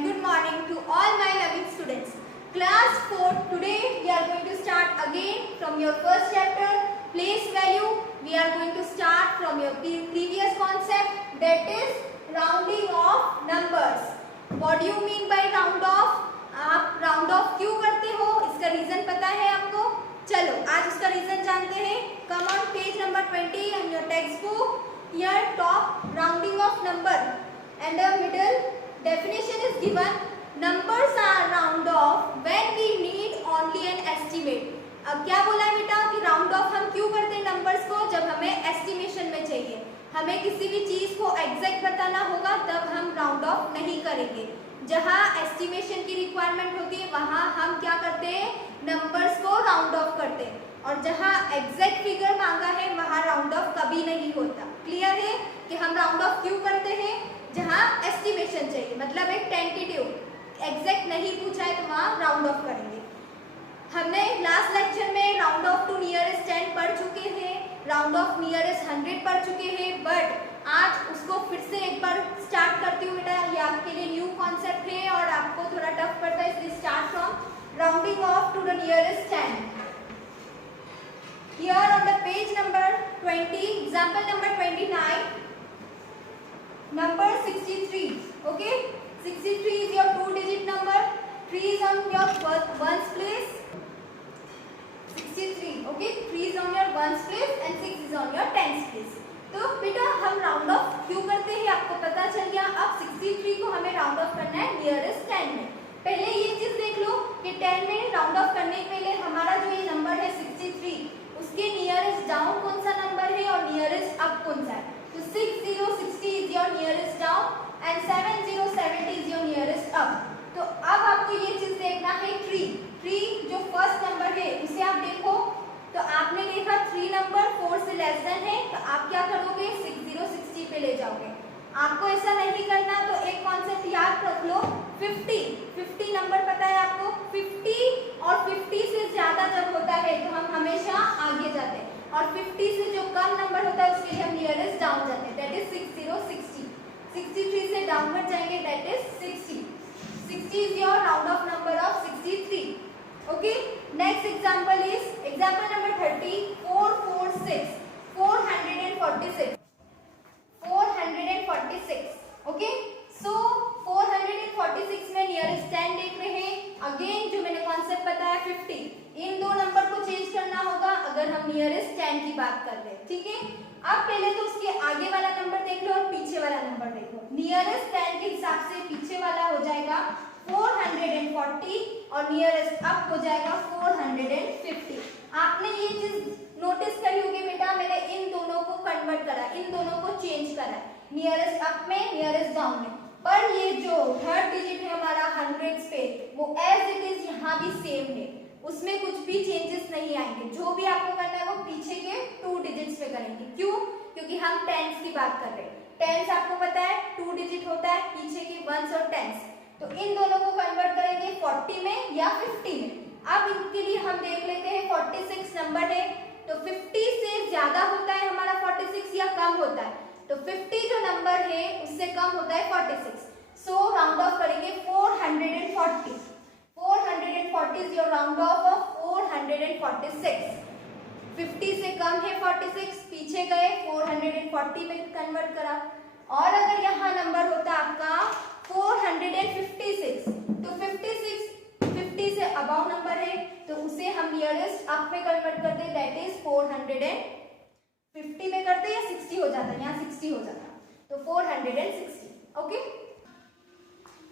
and good morning to all my loving students. Class 4, today we are going to start again from your first chapter, place value. We are going to start from your previous concept, that is rounding off numbers. What do you mean by round off? आप round of क्यों करते हो, इसका reason पता है आपको? चलो आज इसका रीजन जानते हैं. Come on page number 20 in your textbook. Here top rounding off number and the middle definition is given. Numbers are round off when we need only an estimate. अब क्या बोला है बेटा कि राउंड ऑफ हम क्यों करते हैं नंबर्स को? जब हमें एस्टिमेशन में चाहिए, हमें किसी भी चीज को एग्जैक्ट बताना होगा तब हम राउंड ऑफ नहीं करेंगे. जहाँ एस्टिमेशन की रिक्वायरमेंट होती है वहाँ हम क्या करते हैं, नंबर्स को राउंड ऑफ करते हैं. और जहाँ एग्जैक्ट फिगर मांगा है वहाँ राउंड ऑफ कभी नहीं होता. क्लियर है कि हम राउंड ऑफ क्यों करते हैं? जहाँ एस्टिमेशन चाहिए, मतलब एक टेंटेटिव, एग्जैक्ट नहीं पूछा है तो वहाँ राउंड ऑफ करेंगे. हमने लास्ट लेक्चर में राउंड ऑफ टू नियरेस्ट 10 पढ़ चुके हैं, राउंड ऑफ नियरेस्ट 100 पढ़ चुके हैं, बट आज उसको फिर से एक बार स्टार्ट करती हूँ बेटा. ये आपके लिए न्यू कॉन्सेप्ट है और आपको थोड़ा टफ पड़ता है, इसलिए start from rounding off to the nearest 10. Here on the page number 20, example number 29, number 63. Okay, 63 is your 2-digit number. 3 is on your ones place. 63. Okay, 3 is on your ones place and 6 is on your tens place. तो बेटा हम round of क्यों करते हैं आपको पता चल गया. अब 63 को हमें राउंड ऑफ करना है नियरेस्ट 10 में. पहले ये चीज देख लो कि 10 में राउंड ऑफ करने के पहले हमारा जो ये नंबर है 63, उसके नियरेस्ट डाउन कौन सा नंबर है और नियरेस्ट अप कौन सा है. तो 6060 is your nearest down and 7070 is your nearest up. तो अब आपको ये चीज देखना है 3 जो फर्स्ट नंबर है उसे आप देखो. तो आपने देखा 3 नंबर 4 से लेस देन है, तो आप क्या करोगे 6060 पे ले जाओगे. आपको ऐसा नहीं करना तो एक कॉन्सेप्ट याद रख लो. 50 नंबर पता है आपको. 50 और 50 से ज्यादा जब होता है तो हम हमेशा आगे जाते हैं, और 50 से जो कम नंबर होता है उसके लिए हम नियरेस्ट डाउन जाते हैं, दैट इज 6060. 63 से डाउनवर्ड जाएंगे, that is 60. 60 is your round off number of 63. Okay, next example is example number 30, 446. 446. Okay, so 446 में नियरेस्ट 10 देख रहे हैं. अगेन जो मैंने कॉन्सेप्ट बताया 50, इन दो नंबर को चेंज करना होगा अगर हम नियरेस्ट 10 की बात कर रहे हैं. ठीक है, अब पहले तो उसके आगे वाला नंबर देख लो और पीछे वाला नंबर देख लो. नियरेस्ट 10 के हिसाब से पीछे वाला हो जाएगा 440 और नियरेस्ट अप हो जाएगा 450. आपने ये चीज नोटिस करी होगी बेटा, मैंने इन दोनों को कन्वर्ट करा, इन दोनों को चेंज करा, नियरेस्ट अप में नियरेस्ट डाउन में. पर ये जो थर्ड डिजिट है हमारा 100 पे, वो एज इट इज यहाँ भी सेम है, उसमें कुछ भी चेंजेस नहीं आएंगे. जो भी आपको करना है वो पीछे के 2 डिजिट्स पे करेंगे. क्यों? क्योंकि हम टेंस की बात कर रहे हैं. टेंस आपको पता है 2 डिजिट होता है, पीछे के वंस और टेंस. तो इन दोनों को कन्वर्ट करेंगे 40 में या 50 में. अब इनके लिए हम देख लेते हैं 46 नंबर है, तो 50 से ज्यादा होता है हमारा 46 या कम होता है. तो 50 जो नंबर है उससे कम होता है 46. सो राउंड ऑफ करेंगे 440. 440 इज योर राउंड ऑफ 446. 50 से कम है 46, पीछे गए 440 में कन्वर्ट करा. और अगर यहाँ नंबर होता आपका 456, तो 50 से अबाउ नंबर है तो उसे हम नियरेस्ट अप में कन्वर्ट करते हैं, दैट इज 450 में करते या 60 हो जाता है, यहाँ 60 हो जाता, तो 460. ओके,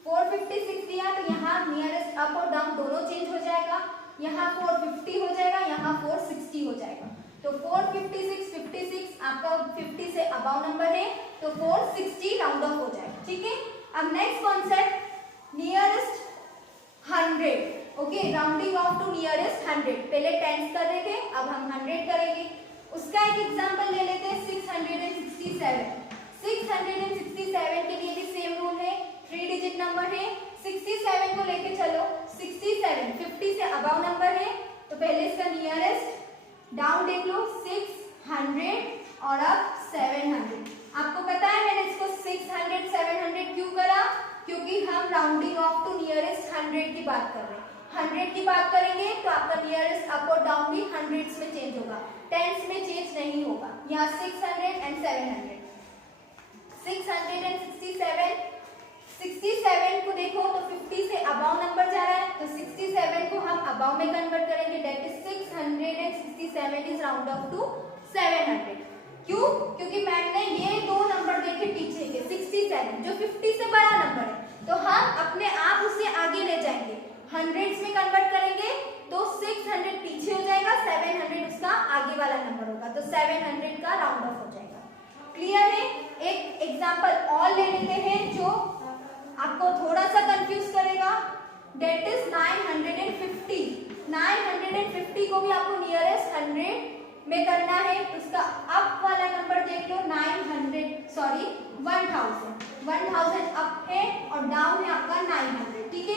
456 दिया तो यहाँ नियरेस्ट अप और डाउन दोनों चेंज हो जाएगा. यहाँ 450 हो जाएगा, यहाँ 460 हो जाएगा. तो 456 56 आपका 50 से अबाउ नंबर है तो 460 राउंड ऑफ हो जाएगा. ठीक है, अब next concept nearest 100. Okay, rounding off to nearest 100. पहले टेंस कर रहे थे, अब हम 100 करेंगे. उसका एक एग्जांपल ले लेते हैं 667. 667 के लिए भी सेम रूल है, 3 डिजिट नंबर है. 67 को लेके चलो. 67 50 से अबाउ नंबर है तो पहले इसका नियरेस्ट डाउन देख लो 600 और अब 700. आपको पता है मैंने इसको 600 700 क्यों करा, क्योंकि हम राउंडिंग ऑफ टू नियरेस्ट 100 की बात कर रहे हैं। 100 की बात करेंगे तो आपका नियरेस्ट अप और डाउन भी हंड्रेड्स में चेंज होगा, टेंस में चेंज नहीं होगा। यहाँ 600 एंड 700, 667, 67 को देखो तो 50 से अबाव नंबर जा रहा है, तो 67 को हम अबाव में कन्वर्ट करेंगे, that is 667 is round off to 700। क्यों? क्योंकि मैम ने ये दो नंबर देखे पीछे के 67 जो 50 से बड़ा नंबर है, तो हम अपने आप उसे आगे ले जाएंगे, हंड्रेड्स में कन्वर्ट करेंगे तो 600 पीछे हो जाएगा, 700 उसका आगे वाला नंबर होगा, तो 700 का राउंड ऑफ हो जाएगा। क्लियर है? एक एग्जांपल और ले लेते हैं जो आपको थोड़ा सा कंफ्यूज करेगा, दैट इज 950। 950 को भी आपको नियरेस्ट 100 में करना है, उसका अप वाला नंबर देख लो 1000 अप है और डाउन है आपका 900, ठीक है।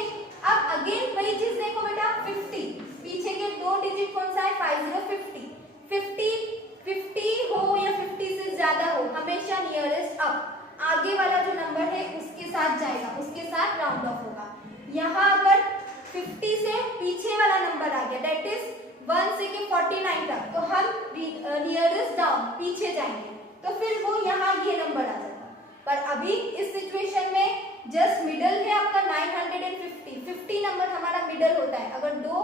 अब अगेन वही चीज देखो बेटा, 50 पीछे के दो डिजिट कौन सा है, 50 हो या 50 से ज्यादा हो, हमेशा नियरेस्ट अप आगे वाला जो नंबर है उसके साथ जाएगा, उसके साथ राउंड ऑफ होगा। यहाँ अगर 50 से पीछे वाला नंबर आ गया, दैट इज 1 से के 49 तक, तो हम नियरेस्ट डाउन पीछे जाएंगे, तो फिर वो यहाँ ये नंबर आ जाएगा। पर अभी इस सिचुएशन में जस्ट मिडल है आपका 950, 50 नंबर हमारा मिडल होता है। अगर दो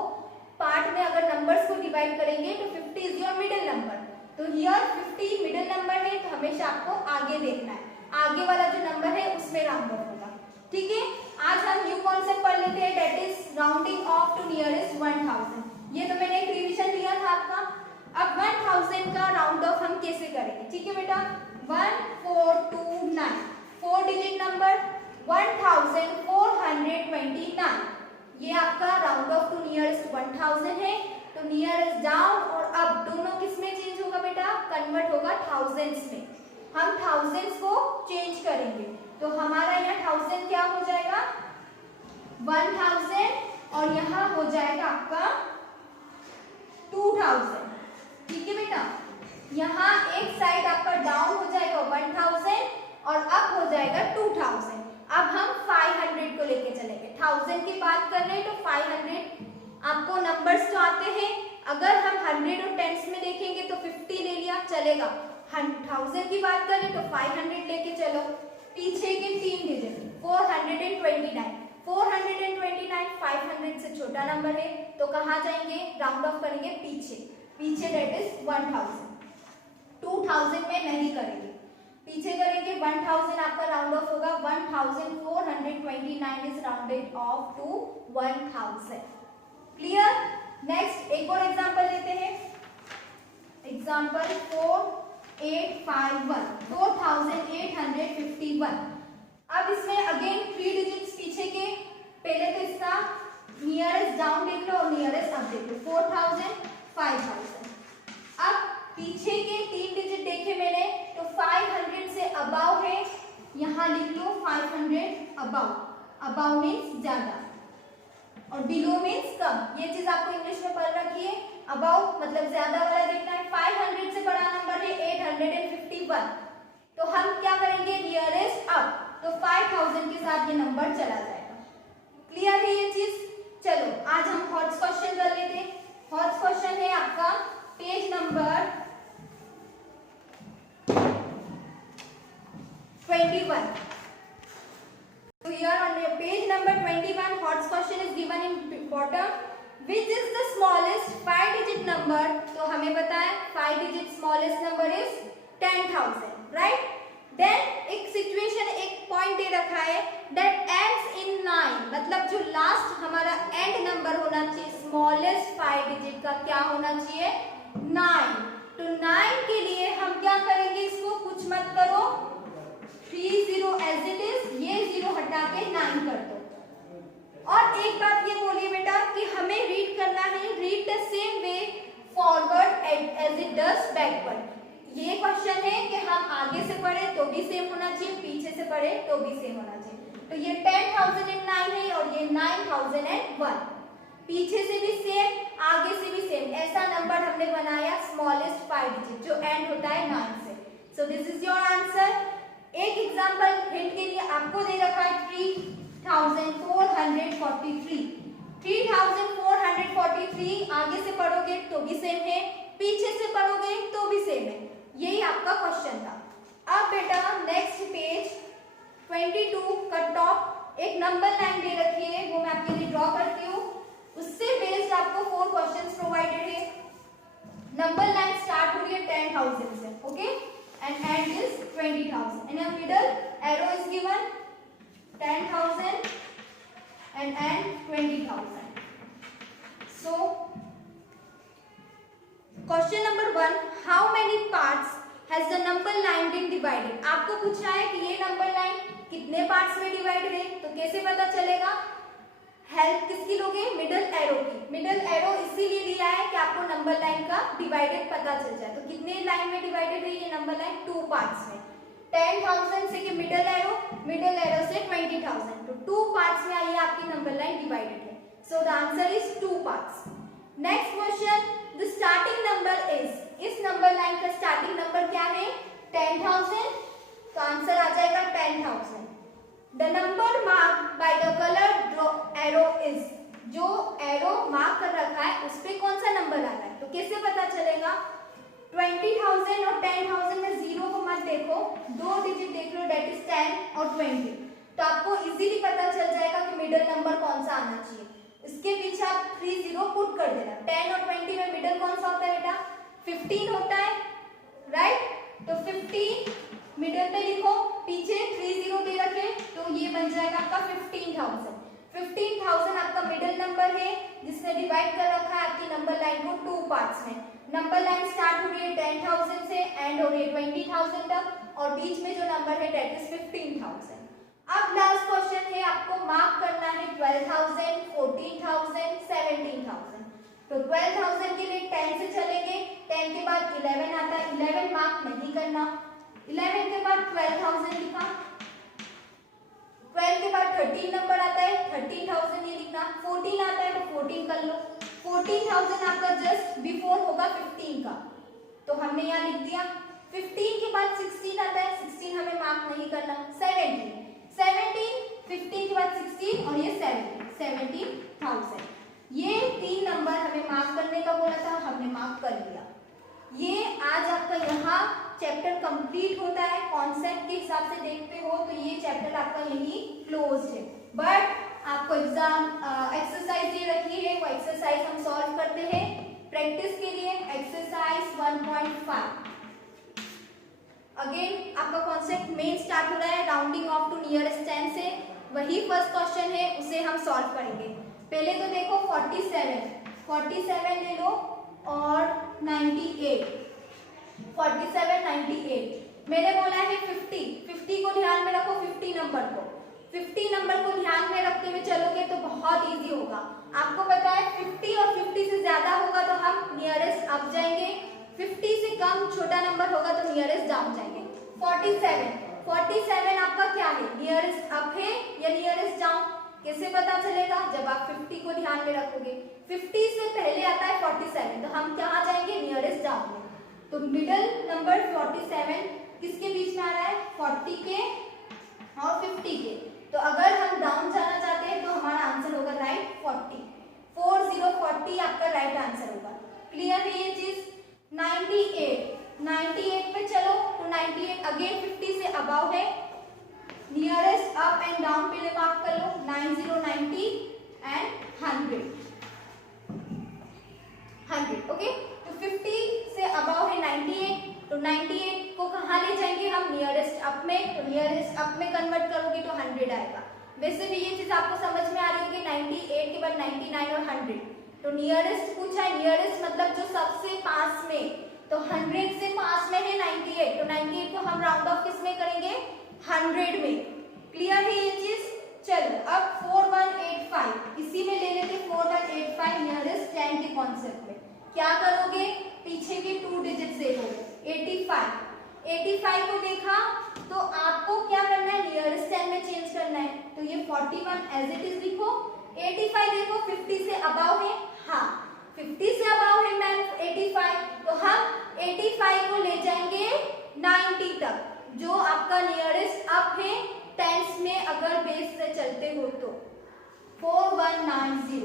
पार्ट में अगर नंबर्स को डिवाइड करेंगे तो 50 इज योर मिडिल नंबर, तो हियर 50 मिडिल नंबर है, तो हमेशा आपको आगे देखना है, आगे वाला जो नंबर है उसमें राउंड ऑफ होगा, ठीक है। आज हम न्यू कॉन्सेप्ट पढ़ लेते हैं, that is rounding off to nearest 1000। ये तो मैंने एक रिवीजन लिया था आपका। अब 1000 का राउंड ऑफ हम कैसे करेंगे, ठीक है बेटा। 1429 4 डिजिट नंबर 1429, ये आपका राउंड ऑफ टू नियरेस्ट 1000 है, तो नियरेस्ट डाउन और अप दोनों किस में चेंज होगा बेटा, कन्वर्ट होगा थाउजेंड्स में। हम थाउजेंड्स को चेंज करेंगे, तो हमारा यहाँ 1000 क्या हो जाएगा 1000 और यहाँ हो जाएगा आपका 2000, ठीक है बेटा। यहाँ एक साइड आपका डाउन हो जाएगा 1000 और अप हो जाएगा 2000। अब हम 500 को लेके चलेंगे, 1000 की बात कर रहे हैं तो 500 आपको नंबर्स तो आते हैं, अगर हम 100 और टेंस में देखेंगे तो 50 ले लिया चलेगा, 1000 की बात करें तो 500 लेके चलो, पीछे के 3 डिजिट 429, 429 500 से छोटा नंबर है, तो कहाँ जाएंगे, राउंड ऑफ करेंगे पीछे, पीछे दैट इज 1000, 2000 में नहीं करेंगे, पीछे करेंगे 1000 आपका राउंड ऑफ होगा, 1429 is rounded off to 1000। Clear? Next एक और एग्जांपल लेते हैं, एग्जांपल 4851, 4851। अब इसमें अगेन 3 डिजिट्स पीछे के, पहले तो इसका नियरेस्ट डाउन देख लो और नियरेस्ट अप देख लो, 4000 5000। अब पीछे के 3 डिजिट देखे मैंने तो 500 से अबाव है, यहाँ लिख लो 500 अबाव, अबाव मीन्स ज्यादा और बिलो मीन्स कम, ये चीज आपको इंग्लिश में पढ़ रखी है। अबाव मतलब ज्यादा वाला देखना है, 500 से बड़ा नंबर है 851, तो हम क्या करेंगे नियरेस्ट अप, तो 5000 के साथ ये नंबर चला जाएगा। क्लियर है ये चीज? चलो आज हम हॉट्स क्वेश्चन कर लेते हैं। हॉट्स क्वेश्चन है आपका page number 21। So here on page number 21, Hotz question is given in bottom. Which is the smallest 5-digit number? तो हमें पता है 5-digit smallest number is 10,000, right? Then एक situation, एक point दे रखा है that ends in 9, मतलब जो last हमारा end number होना चाहिए smallest 5-digit का क्या होना चाहिए 9। तो 9 के लिए हम क्या करेंगे, इसको कुछ मत करो, 30 as it is, ये 0 हटा के 9 कर दो। और एक बात ये बोलिए बेटा कि हमें रीड करना है, read the same way forward as it does backward. ये क्वेश्चन है कि हम आगे से पढ़े तो भी सेम होना चाहिए, पीछे से पढ़े तो भी सेम होना चाहिए। तो ये 10,009 है और ये 9,001, पीछे से भी सेम, आगे से भी सेम, ऐसा नंबर हमने बनाया स्मॉलेस्ट 5 डिजिट जो एंड होता है 9 से। So this is your answer. एक एग्जांपल हिंट के लिए आपको दे रखा है 3443। 3443 आगे से पढ़ोगे तो भी सेम है, पीछे से पढ़ोगे तो भी सेम है। यही आपका क्वेश्चन था। अब बेटा नेक्स्ट पेज 22 का टॉप एक नंबर लाइन दे रखी है, वो मैं आपके लिए ड्रॉ करती हूँ। उससे बेस्ड आपको 4 क्वेश्चंस प्रोवाइडेड है। नंबर लाइन स्टार्ट हो रही है 10,000 से, okay, and and is 20,000। In a middle arrow is given 10,000 and 20,000. So question number 1, how many parts has the number line been divided? आपको पूछा है कि ये नंबर लाइन कितने पार्ट्स में डिवाइड है, तो कैसे पता चलेगा? हेल्प किसकी लोगे? मिडल एरो की। मिडल एरो इसीलिए लिया है कि आपको नंबर लाइन का डिवाइडेड पता चल जाए। तो कितने लाइन में डिवाइडेड है ये नंबर लाइन? 2 पार्ट्स में। 10,000 से कि मिडल एरो से 20,000, तो 2 पार्ट्स में आई आपकी नंबर लाइन डिवाइडेड है। So the answer is 2 parts. Next question, the starting number is, इस नंबर लाइन का स्टार्टिंग नंबर क्या है? 10,000, तो आंसर आ जाएगा 10,000। The number mark by the colour arrow is, जो एरो मार्क कर रखा है उस पे कौन सा नंबर आ रहा है, तो कैसे पता चलेगा? 20,000 और 10,000 में जीरो को मत देखो, 2 डिजिट देख लो, डेट इज 10 और 20, तो आपको इजीली पता चल जाएगा कि मिडिल नंबर कौन सा आना चाहिए। इसके पीछे आप 30 पुट कर देना। 10 और 20 में मिडिल कौन सा होता है बेटा? 15 होता है, राइट? तो 15 मिडिल पे लिखो, पीछे 30 दे रखे, तो ये बन जाएगा आपका 15,000। 15,000 आपका मिडिल नंबर है जिसने डिवाइड कर रखा है आपकी नंबर लाइन को 2 पार्ट्स में। नंबर लाइन स्टार्ट हो रही है 10,000 से, एंड हो रही है 20,000 तक, और बीच में जो नंबर है डेट इज 15,000। अब लास्ट क्वेश्चन है, आपको मार्क करना है 12,000, 14,000, 17,000। तो 12,000 के लिए 10 से चलेंगे, 10 के बाद 11 आता है, 11 मार्क नहीं करना। 11 के बाद 12,000 लिखा, 12 के बाद 13 नंबर आता है, 13,000 ये लिखना। 14 आता है तो 14 कर लो। 14,000 आपका जस्ट बिफोर होगा 15 का, तो हमने यहाँ लिख दिया। 15 के बाद 16 आता है, 16 हमें मार्क नहीं करना। 17, 15 के बाद 16 और ये 17,000। ये 3 नंबर हमें मार्क करने का बोला था, हमने मार्क कर लिया। ये आज आपका यहाँ चैप्टर कंप्लीट होता है। कॉन्सेप्ट के हिसाब से देखते हो तो ये चैप्टर आपका यही क्लोज है, बट आपको एग्जाम एक्सरसाइज दे रखी है, वो एक्सरसाइज हम सॉल्व करते हैं। प्रैक्टिस के लिए एक्सरसाइज 1.5। अगेन आपका कॉन्सेप्ट मेन स्टार्ट हो रहा है राउंडिंग ऑफ टू नियरेस्ट 10 से, वही फर्स्ट क्वेश्चन है, उसे हम सॉल्व करेंगे। पहले तो देखो 47 ले लो और 98, 47, 98। मैंने बोला है 50 को ध्यान में रखो, 50 नंबर को ध्यान में रखते हुए चलोगे तो बहुत इजी होगा। आपको पता है 50 और 50 से ज्यादा होगा तो हम नियरेस्ट अप जाएंगे, 50 से कम छोटा नंबर होगा तो नियरेस्ट डाउन जाएंगे। 47 आपका क्या है? नियरेस्ट अप है या नियरेस्ट डाउन? कैसे पता चलेगा? जब आप 50 को ध्यान में रखोगे। 50 से पहले आता है 47, तो हम कहाँ जाएंगे? नियरेस्ट डाउन में। तो मिडिल नंबर 47 किसके बीच में आ रहा है? 40 के और 50 के। तो अगर हम डाउन जाना चाहते हैं तो हमारा आंसर होगा राइट 40। 40 आपका राइट आंसर होगा। क्लियर है ये चीज? 98 पे चलो, तो 98 अगेन 50 से अबव है, नियरेस्ट अप एंड डाउन पे मार्क कर लो। 90, 90 एंड 100, ओके। तो 50 से अबव है 98, तो 98 को कहाँ ले जाएंगे हम? नियरेस्ट अप में। तो नियरेस्ट अप में कन्वर्ट करोगे तो 100 आएगा। वैसे भी ये चीज आपको समझ में आ रही होगी। 98 के बाद 99 और 100, तो नियरेस्ट पूछा है, नियरेस्ट मतलब जो सबसे पास में, तो 100 से पास में है 98, तो 98 को हम राउंड ऑफ किस में करेंगे? 100 में। क्लियर है ये चीज? चलो अब 4185 इसी में ले लेते। 4185 नियरेस्ट 10 के कॉन्सेप्ट में क्या करोगे? पीछे के 2 डिजिट देखोगे। 85 को देखा तो आपको क्या करना है? नियरेस्ट 10 में चेंज करना है, तो ये 41 एज इट इज लिखो। 85 देखो 50 से अबव है, हाँ 50 से अबव है मैम 85, तो हम 85 को ले जाएंगे 90 तक, जो आपका नियरेस्ट अप है टेंस में अगर बेस से चलते हो तो 4190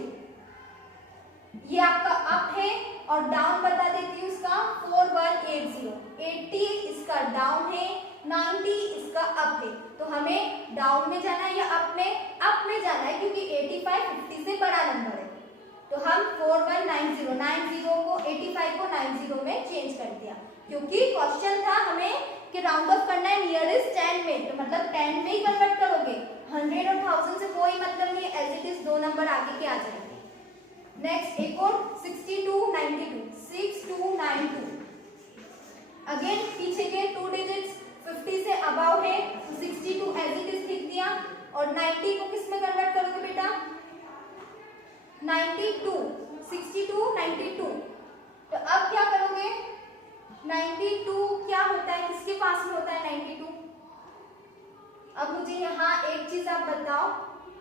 ये आपका अप है, और डाउन बता देती हूँ उसका 4180, 80 इसका डाउन है, 90 इसका अप है। तो हमें डाउन में जाना है या अप में जाना है, क्योंकि 85 50 से बड़ा नंबर है। तो हम 4190 90 को 85 को 90 में चेंज कर दिया, क्योंकि क्वेश्चन था हमें कि राउंड ऑफ करना है नियरेस्ट 10 में, तो मतलब 10 में ही कन्वर्ट करोगे, 100 और 1000 से कोई मतलब नहीं, एज इट इज दो नंबर आगे के आ जाएंगे। नेक्स्ट एक और 6292 6292 अगेन पीछे के 2 डिजिट्स 50 से अबव है, तो 62 एज इट इज लिख दिया, और 90 को किस में कन्वर्ट करोगे बेटा 92 62 92। तो अब क्या करोगे 92 क्या होता है, किसके पास में होता है 92। अब मुझे यहाँ एक चीज आप बताओ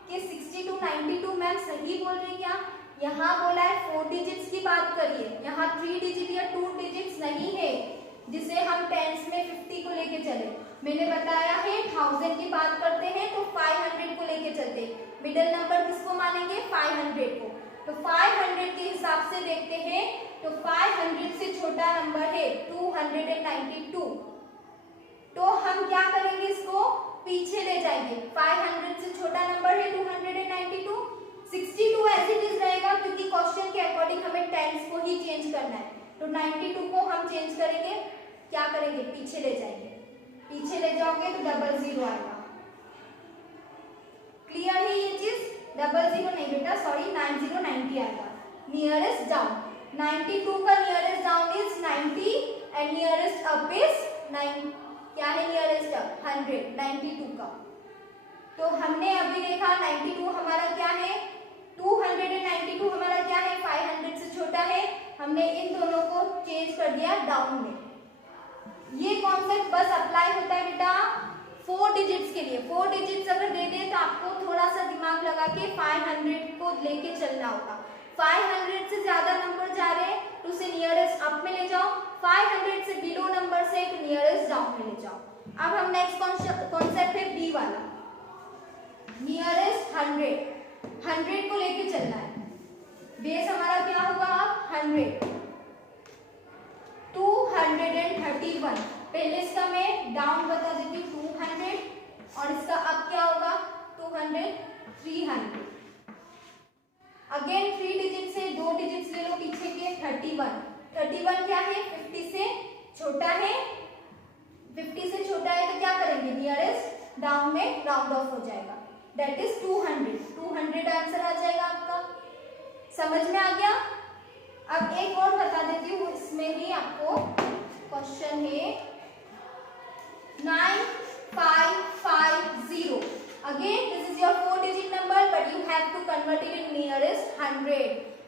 कि 62 92 मैम सही बोल रही क्या, यहाँ बोला है 4 डिजिट्स की बात करिए, यहाँ 3 डिजिट या 2 डिजिट्स नहीं है जिसे हम टेंस में 50 को लेके चले। मैंने बताया है 1000 की बात करते हैं तो 500 को लेके चलते, मिडिल नंबर किसको मानेंगे 500 को। तो 500 के हिसाब से देखते हैं तो 500 से छोटा नंबर है 292, तो हम क्या करेंगे इसको पीछे ले जाएंगे, 500 से छोटा नंबर है 292, 62 एज इट इज रहेगा क्योंकि क्वेश्चन के अकॉर्डिंग हमें टेंस को ही चेंज करना है। तो 92 को हम चेंज करेंगे, क्या करेंगे पीछे ले जाएंगे, पीछे ले जाओगे तो 00 आएगा। क्लियर है ये चीज, 00 नहीं बेटा सॉरी 90 90 आएगा। नियरेस्ट डाउन 92 का nearest down is 90 and nearest up is 9, क्या है नियरेस्ट अप 100 92 का। तो हमने अभी देखा 92 हमारा क्या है 292 हमारा क्या है 500 से छोटा है, हमने इन दोनों को चेंज कर दिया डाउन में। ये कॉन्सेप्ट बस अप्लाई होता है बेटा 4 डिजिट्स के लिए। 4 डिजिट्स अगर दे दे तो आपको थोड़ा सा दिमाग लगा के 500 को लेके चलना होगा। 500 से ज्यादा नंबर जा रहे हैं तो उसे नियरेस्ट अप में ले जाओ, 500 से बिलो नंबर से तो नियरेस्ट डाउन में ले जाओ। अब हम नेक्स्ट कॉन्सेप्ट है बी वाला, नियरेस्ट 100 को लेके चलना है। बेस हमारा क्या होगा अब 100 231, पहले इसका मैं डाउन बता देती हूँ 200 और इसका अब क्या होगा 200 300। अगेन 3 डिजिट से 2 डिजिट्स ले लो पीछे के 31 क्या है 50 से छोटा है, 50 से छोटा है तो क्या करेंगे नियरेस्ट डाउन में राउंड ऑफ हो जाएगा, दैट इज 200 आंसर आ जाएगा आपका। समझ में आ गया। अब एक और बता देती हूँ, इसमें ही आपको क्वेश्चन है 9550। Again this is your 4 digit number but you have to convert it in nearest 100।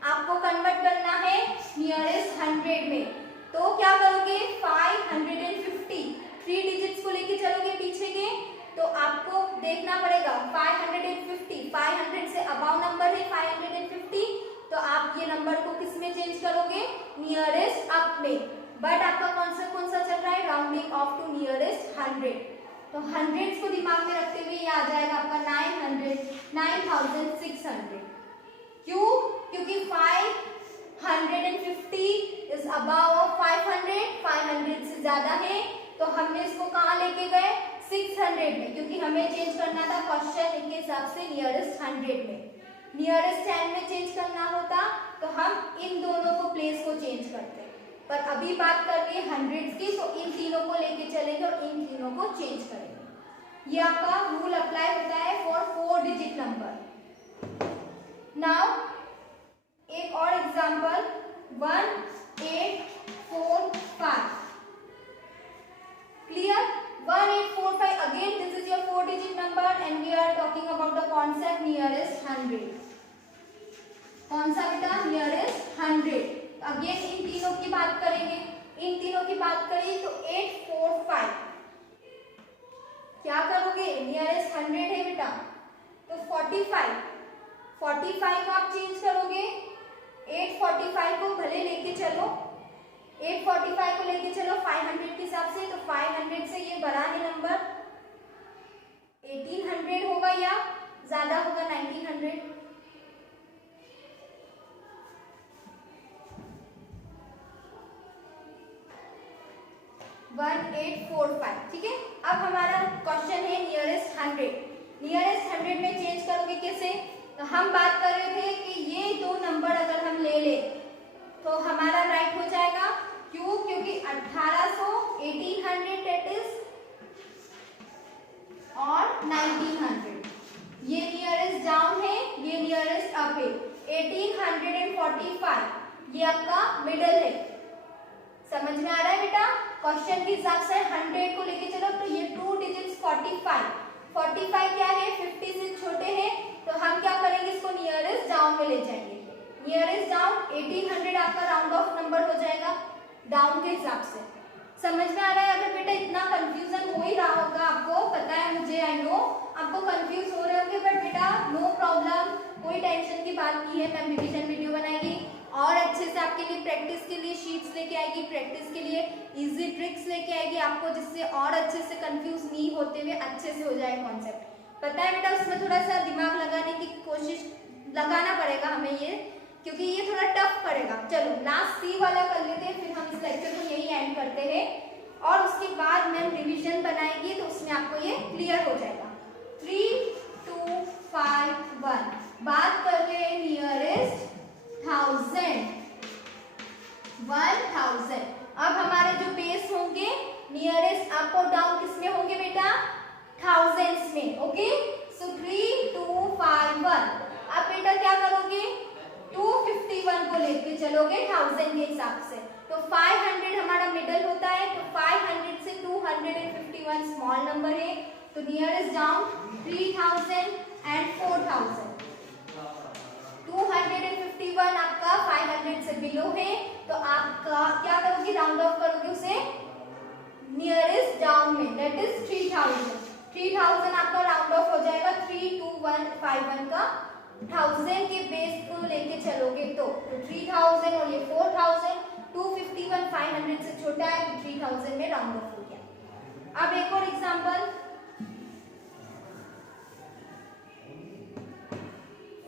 आपको कन्वर्ट करना है नियरेस्ट 100 में, तो क्या करोगे 550 3 डिजिट्स को लेके चलोगे पीछे के, तो आपको देखना पड़ेगा 550 500 से अबाउ नंबर है 550, तो आप ये नंबर को किस में चेंज करोगे नियरेस्ट अप में। बट आपका कॉन्सेप्ट कौन सा चल रहा है राउंडिंग ऑफ टू नियरेस्ट 100, तो 100 को दिमाग में रखते हुए ये आ जाएगा आपका 9600। क्यों, क्योंकि 550 इज अबाउ ऑफ 500 से ज्यादा है, तो हमने इसको कहाँ लेके गए 600 में, क्योंकि हमें चेंज करना था क्वेश्चन के हिसाब से नियरेस्ट 100 में। नियरेस्ट 10 में चेंज करना होता तो हम इन दोनों को प्लेस को चेंज करते, पर अभी बात कर रही है 100 की, तो इन तीनों को लेके चलेंगे और इन तीनों को चेंज करेंगे। ये आपका रूल अप्लाई होता है फॉर 4 डिजिट नंबर। नाउ एक और example 1845। Clear 1845 again this is your 4 digit number and we are talking about the concept nearest 100। कौन सा बेटा नियरेस्ट 100। अगेन इन तीनों की बात करेंगे, इन तीनों की बात करें तो 845 क्या करोगे नियरेस्ट 100 है बेटा, तो 45 को आप चेंज करोगे, 845 को भले लेके चलो 845 को लेके चलो 500 के हिसाब से, तो 500 से ये बड़ा है नंबर 1800 होगा या ज्यादा होगा 1900? 1845, ठीक है। अब हमारा क्वेश्चन है नियरेस्ट 100। नियरेस्ट 100 में चेंज करोगे कैसे? तो हम बात कर रहे थे कि ये दो नंबर अगर हम ले ले तो हमारा राइट हो जाएगा। क्यों? क्योंकि 1800 1800 डेट इज और 1900 ये नियरेस्ट डाउन है, ये नियरेस्ट अप है। 1845 ये आपका मिडल है। समझ में आ रहा है बेटा? क्वेश्चन के हिसाब से 100 को लेके चलो तो ये 2 डिजिट्स 45 क्या है? 50 से छोटे हैं, तो हम क्या करेंगे? इसको नियरेस्ट डाउन में ले जाएंगे। नियरेस्ट डाउन 1800 आपका राउंड ऑफ नंबर हो जाएगा डाउन के हिसाब से। समझ में आ रहा है? अगर बेटा इतना कंफ्यूजन हो ही रहा होगा, आपको पता है, मुझे आई नो आपको कंफ्यूज हो रहे होंगे, बट बेटा नो प्रॉब्लम, कोई टेंशन की बात नहीं है। मैम रिवीजन वीडियो बनाएगी और अच्छे से आपके लिए प्रैक्टिस के लिए शीट्स लेके आएगी, प्रैक्टिस के लिए इजी ट्रिक्स लेके आएगी आपको, जिससे और अच्छे से कंफ्यूज नहीं होते हुए अच्छे से हो जाए कॉन्सेप्ट। पता है बेटा, उसमें थोड़ा सा दिमाग लगाने की कोशिश लगाना पड़ेगा हमें ये, क्योंकि ये थोड़ा टफ पड़ेगा। चलो लास्ट सी वाला कर लेते हैं, फिर हम इस लेक्चर को यही एंड करते हैं और उसके बाद मैम रिवीजन बनाएगी तो उसमें आपको ये क्लियर हो जाएगा। 3 2 5 1 बात कर रहे हैं नियरेस्ट 1000। अब हमारे जो बेस होंगे नियरेस्ट अप और डाउन किसमें होंगे बेटा? थाउजेंड्स में। ओके, सो 3 2 5 1। अब बेटा क्या करोगे? 251 को लेके चलोगे 1000 के हिसाब से, तो 500 हमारा मिडल होता है, तो 500 से 251 स्मॉल नंबर है, तो नियरेस्ट डाउन 3000 एंड 4000। 251 आपका 500 से बिलो है, तो आपका क्या करोगे? राउंड ऑफ करोगे उसे नियरेस्ट डाउन में, दैट इज 3000। 3000 आपका राउंड ऑफ हो जाएगा 32151 का। 1000 के बेस को लेके चलोगे तो 3000 और ये 4000, 251 500 से छोटा है, तो 3000 में राउंड ऑफ हो गया। अब एक और एग्जांपल,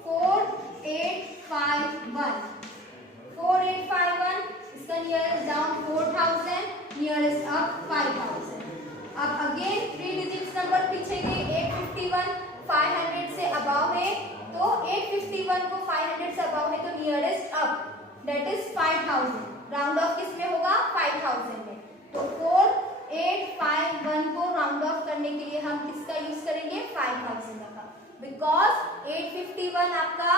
4851। 4851 इसका नियरेस्ट डाउन 4000, नियरेस्ट अप 5000। अब अगेन 3 डिजिट्स नंबर पीछे के 851 500 से अबव है, तो 851 को 500 से अबव है, तो nearest up that is 5000। Round of किस में होगा? 5000 में। तो 4851 को राउंड ऑफ करने के लिए हम किसका यूज करेंगे? 5000 का, बिकॉज 851 आपका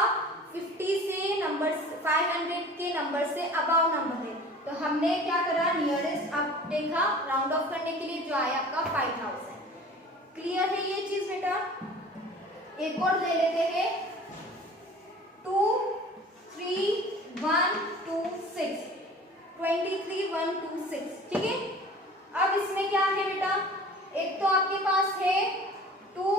50 से नंबर 500 के नंबर से अबव नंबर है, तो हमने क्या करा? नियरेस्ट अप देखा राउंड ऑफ करने के लिए, जो आया आपका 5000। क्लियर है ये चीज बेटा? एक और ले लेते हैं 23126, 23126, ठीक है। अब इसमें क्या है बेटा? एक तो आपके पास है 2,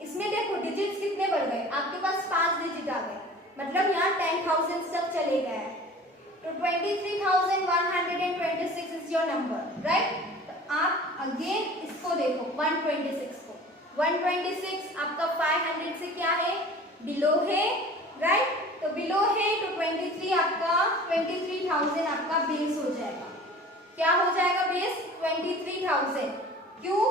इसमें देखो डिजिट्स कितने बढ़ गए, आपके पास 5 डिजिट आ गए, मतलब यहाँ 10,000 तक चले गए हैं, तो 23,126 इज योर नंबर, राइट। तो आप अगेन इसको देखो 126 को, 126 आपका 500 से क्या है? बिलो है, राइट। तो बिलो है तो 23 आपका 23,000 आपका बेस हो जाएगा। क्या हो जाएगा बेस? 23,000। क्यों?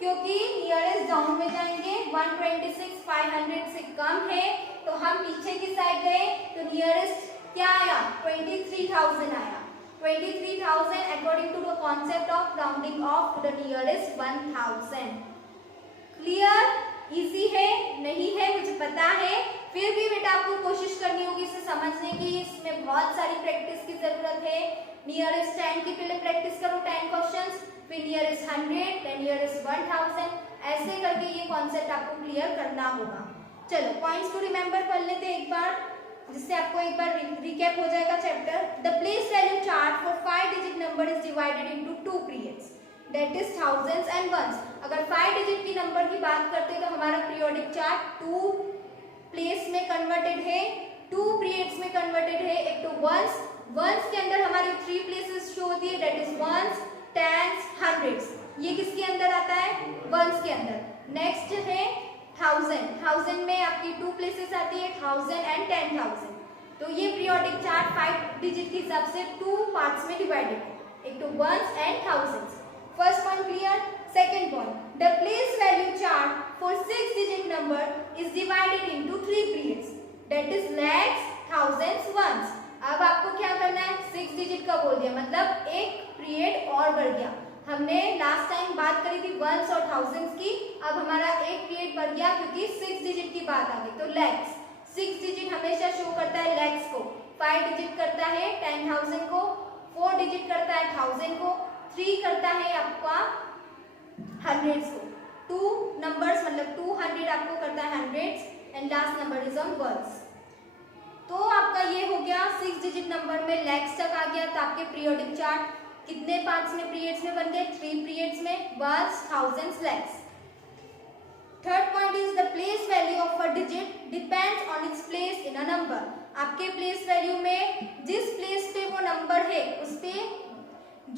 क्योंकि नियरेस्ट डाउन में जाएंगे, 126 500 से कम है, तो हम पीछे की साइड गए, तो नियरेस्ट क्या आया? 23,000 आया। 23,000 according to the concept of rounding off to the nearest 1000। Clear? Easy है? नहीं है मुझे पता है, फिर भी बेटा आपको कोशिश करनी होगी इसे समझने की। इसमें बहुत सारी प्रैक्टिस की जरूरत है। नियरेस्ट 10 की पहले प्रैक्टिस करो 10 क्वेश्चंस, फिर नियरेस्ट 100, देन नियरेस्ट 1000, ऐसे करके ये कॉन्सेप्ट आपको क्लियर करना होगा। चलो पॉइंट्स टू रिमेंबर कर लेते हैं एक बार, जिससे आपको एक बार रिकैप हो जाएगा chapter. The place value chart for 5 digit number is divided into 2 periods, that is thousands and ones. अगर 5 डिजिट की नंबर की बात करते हैं तो हमारा पीरियोडिक चार्ट 2 प्लेस में कन्वर्टेड है, 2 पीरियड्स में कन्वर्टेड है, एक तो वंस वंस के अंदर हमारी 3 प्लेसेस शो होती है, that is ones, tens, hundreds. ये किसके अंदर आता है? वंस के अंदर। नेक्स्ट है थाउजेंड। थाउजेंड में आपकी 2 प्लेसेस आती है, 1000 एंड 10,000। तो ये पीरियोडिक चार्ट 5 डिजिट के हिसाब से 2 पार्ट्स में डिवाइडेड है, एक तो ones and thousands. First point clear. Second point, the place value chart for 6 digit number is divided into 3 periods, that is lakhs, thousands, ones. अब आपको क्या करना है? 6 डिजिट का बोल दिया मतलब एक पीरियड और बढ़ गया। हमने लास्ट टाइम बात करी थी वंस और थाउजेंड्स की, अब हमारा एक पीरियड बढ़ गया क्योंकि 6 डिजिट की बात आ गई। तो लैक्स, 6 डिजिट हमेशा शो करता है लैक्स को, 5 डिजिट करता है 10,000 को, 4 डिजिट करता है 1000 को, 3 करता है आपका हंड्रेड्स को, 2 नंबर्स मतलब 200 आपको करता है hundreds, and last number is on ones. तो आपका ये हो गया 6 डिजिट नंबर में लैक्स तक आ गया। तो आपके पीरियोडिक चार्ट कितने पार्ट्स में, पीरियड्स में बन गए? 3 पीरियड्स में, ones, thousands, lakhs. Third point is the place value of a digit depends on its place in a number. आपके प्लेस वैल्यू में जिस प्लेस पे वो नंबर है उस पे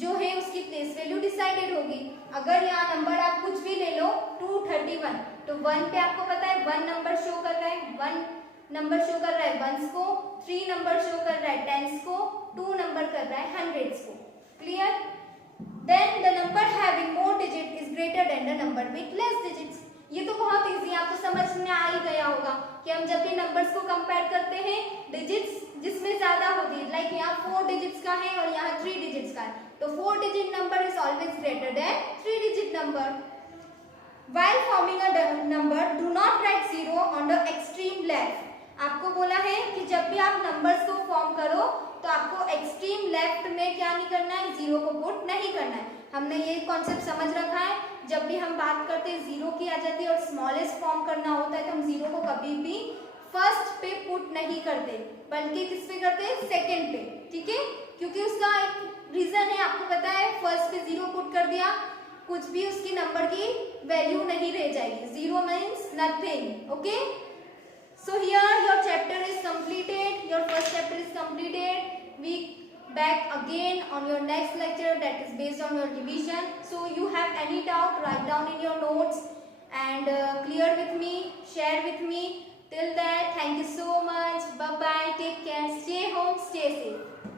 जो है उसकी प्लेस वैल्यू डिसाइडेड होगी। अगर यहाँ नंबर आप कुछ भी ले लो 231, तो 1 पे आपको पता है 1 नंबर शो कर रहा है, 1 नंबर शो कर रहा है वंस को, 3 नंबर शो कर रहा है टेंस को, 2 नंबर कर रहा है हंड्रेड्स को। Clear? Then the number having more digit is greater than the number with less digits. ये तो बहुत इजी है, आपको समझ में आ ही गया होगा कि हम जब भी नंबर्स को कंपेयर करते हैं डिजिट्स जिसमें ज्यादा होती है, लाइक यहाँ 4 डिजिट्स का है और यहाँ 3 डिजिट्स का है, तो 4 digit number is always greater than 3 digit number. While forming a number, do not write 0 on the extreme left. आपको बोला है कि जब भी आप नंबर्स को फॉर्म करो तो आपको एक्सट्रीम लेफ्ट में क्या नहीं करना है? 0 को पुट नहीं करना है। हमने ये कॉन्सेप्ट समझ रखा है, जब भी हम बात करते हैं 0 की आ जाती है और स्मॉलेस्ट फॉर्म करना होता है तो हम 0 को कभी भी फर्स्ट पे पुट नहीं करते, बल्कि किस पे करते हैं? सेकेंड पे। ठीक है, क्योंकि उसका एक रीजन है, आपको पता है फर्स्ट पे 0 पुट कर दिया, कुछ भी उसकी नंबर की वैल्यू नहीं रह जाएगी, 0 means nothing. Okay, so here your chapter is completed, your first chapter is completed. We back again on your next lecture that is based on your division. So you have any doubt, write down in your notes and clear with me, share with me. Till that, thank you so much. Bye bye, take care, stay home, stay safe.